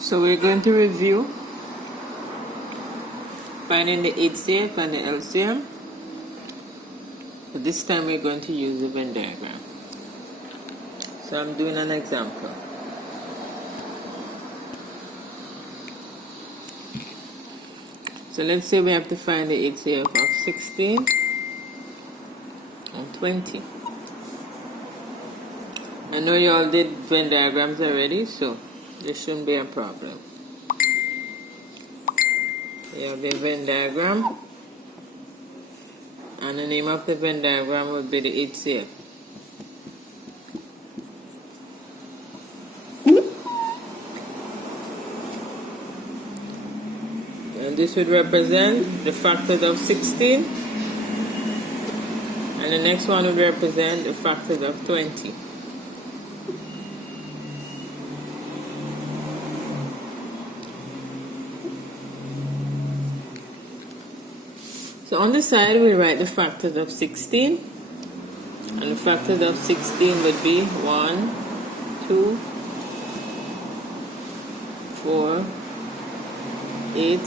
So we're going to review finding the HCF and the LCM. But this time we're going to use the Venn diagram. So I'm doing an example. So let's say we have to find the HCF of 16 and 20. I know you all did Venn diagrams already, so this shouldn't be a problem. We have the Venn diagram, and the name of the Venn diagram would be the HCF. And this would represent the factors of 16, and the next one would represent the factors of 20. So on the side we write the factors of 16, and the factors of 16 would be 1, 2, 4, 8,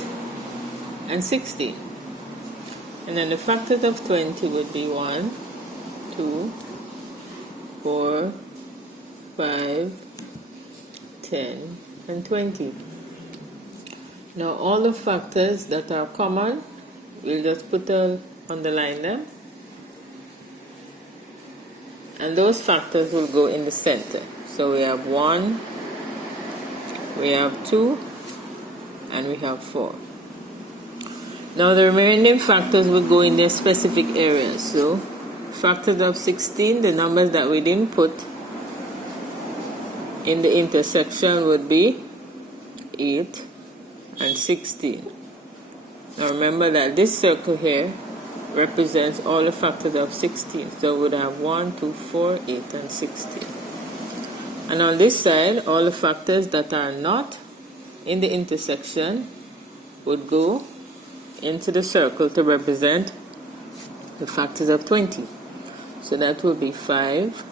and 16. And then the factors of 20 would be 1, 2, 4, 5, 10, and 20. Now all the factors that are common, we'll just underline them, and those factors will go in the center. So we have 1, we have 2, and we have 4. Now the remaining factors will go in their specific areas. So factors of 16, the numbers that we didn't put in the intersection would be 8 and 16. Now remember that this circle here represents all the factors of 16. So we would have 1, 2, 4, 8, and 16. And on this side, all the factors that are not in the intersection would go into the circle to represent the factors of 20. So that would be 5,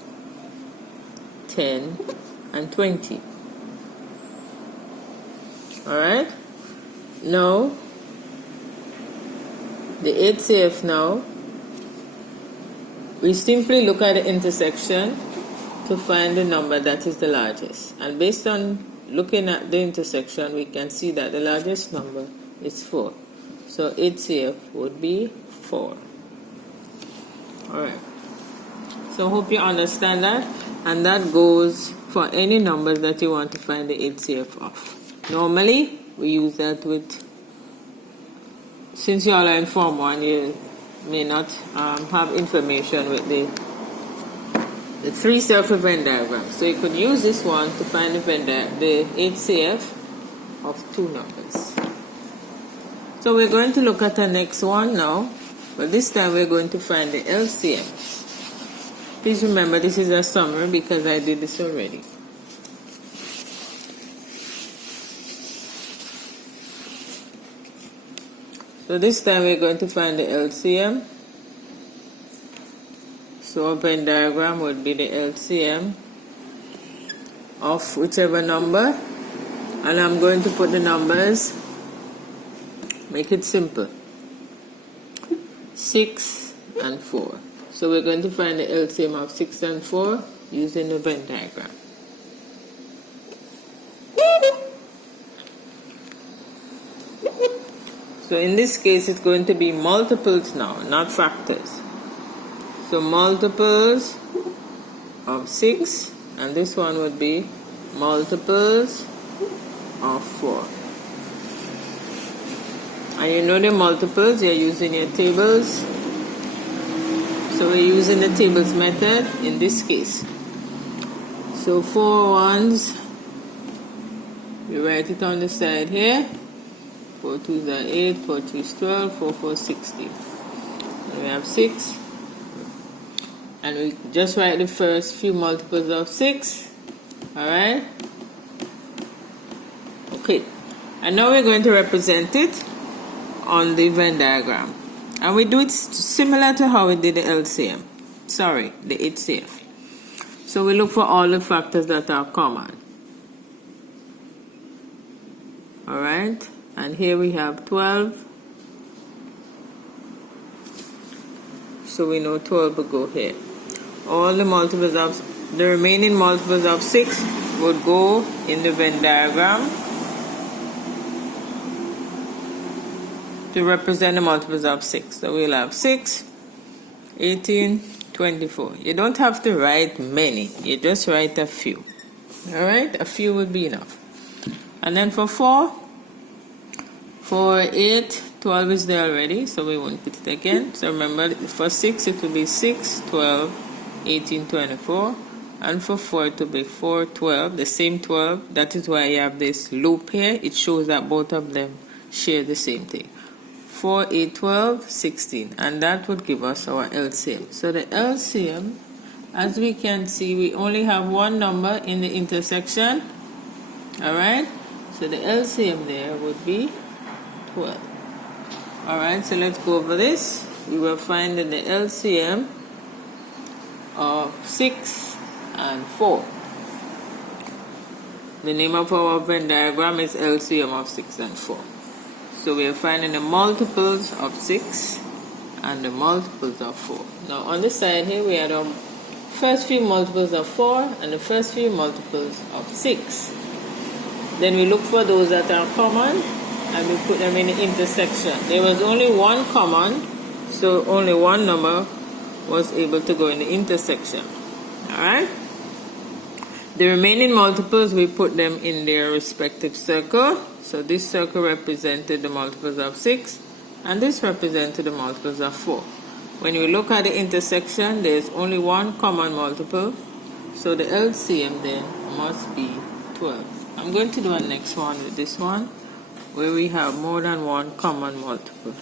10, and 20. Alright? Now, the HCF now, we simply look at the intersection to find the number that is the largest. And based on looking at the intersection, we can see that the largest number is 4. So HCF would be 4. Alright. So hope you understand that. And that goes for any numbers that you want to find the HCF of. Normally, we use that with, since you all are in Form 1, you may not have information with the 3-circle Venn diagram. So you could use this one to find the HCF of 2 numbers. So we're going to look at the next one now, but this time we're going to find the LCM. Please remember this is a summary because I did this already. So this time we're going to find the LCM. So a Venn diagram would be the LCM of whichever number, and I'm going to put the numbers, make it simple, 6 and 4. So we're going to find the LCM of 6 and 4 using the Venn diagram. So in this case it's going to be multiples now, not factors. So multiples of 6, and this one would be multiples of 4. And you know the multiples, you're using your tables. So we're using the tables method in this case. So 4 ones, we write it on the side here. 4 2s are 8, 4 3s 12, 4 4 16. And we have 6. And we just write the first few multiples of 6. Alright? Okay. And now we're going to represent it on the Venn diagram. And we do it similar to how we did the LCM. Sorry, the HCF. So we look for all the factors that are common. Alright, and here we have 12. So we know 12 will go here. All the multiples of the remaining multiples of 6 would go in the Venn diagram to represent the multiples of 6. So we'll have 6, 18, 24. You don't have to write many, you just write a few. Alright, a few would be enough. And then for 4, 8, 12 is there already, so we won't put it again. So remember, for 6 it will be 6, 12, 18, 24. And for 4 it will be 4, 12, the same 12. That is why you have this loop here. It shows that both of them share the same thing. 4, 8, 12, 16. And that would give us our LCM. So the LCM, as we can see, we only have one number in the intersection. Alright? So the LCM there would be 12. Alright, so let's go over this. We will find the LCM of 6 and 4. The name of our Venn diagram is LCM of 6 and 4. So we are finding the multiples of 6 and the multiples of 4. Now on this side here we have the first few multiples of 4 and the first few multiples of 6. Then we look for those that are common and we put them in the intersection. There was only one common, so only one number was able to go in the intersection. Alright? The remaining multiples, we put them in their respective circle. So this circle represented the multiples of 6 and this represented the multiples of 4. When you look at the intersection, there's only one common multiple, so the LCM then must be 12. I'm going to do a next one with this one where we have more than one common multiple.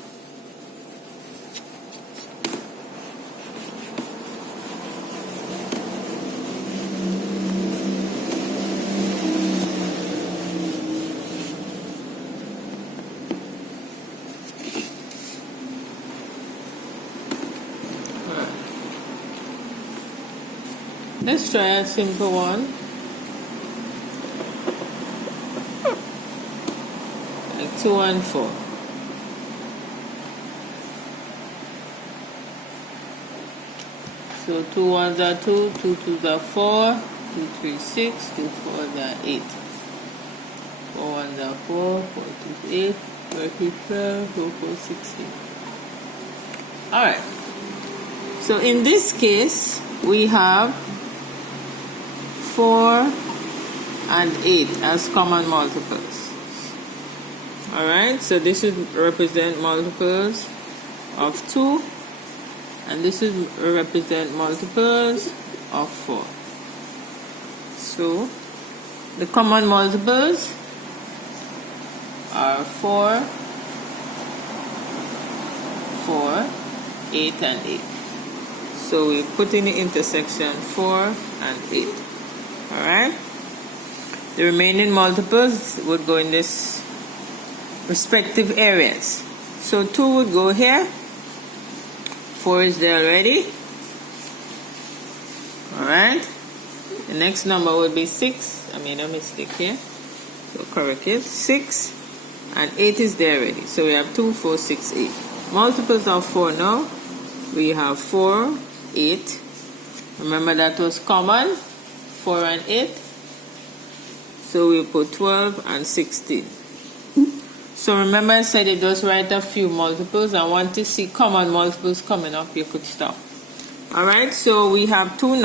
Let's try a simple one. Like 2 and 4. So 2 ones are 2, 2 twos are 4, 2 3 6, 2 fours are 8. 4 ones are 4, 4 twos 8, 4 3 12, 4 4 16. Alright. So in this case, we have 4 and 8 as common multiples. Alright, so this would represent multiples of 2 and this would represent multiples of 4. So the common multiples are 4, 4, 8 and 8. So we put in the intersection 4 and 8. Alright? The remaining multiples would go in this respective areas. So 2 would go here. 4 is there already. Alright? The next number would be 6. I made a mistake here. So correct it. 6 and 8 is there already. So we have 2, 4, 6, 8. Multiples of 4 now. We have 4, 8. Remember that was common. 4 and 8. So we put 12 and 16. So remember I said you just write a few multiples. I want to see common multiples coming up. You could stop. Alright, so we have 2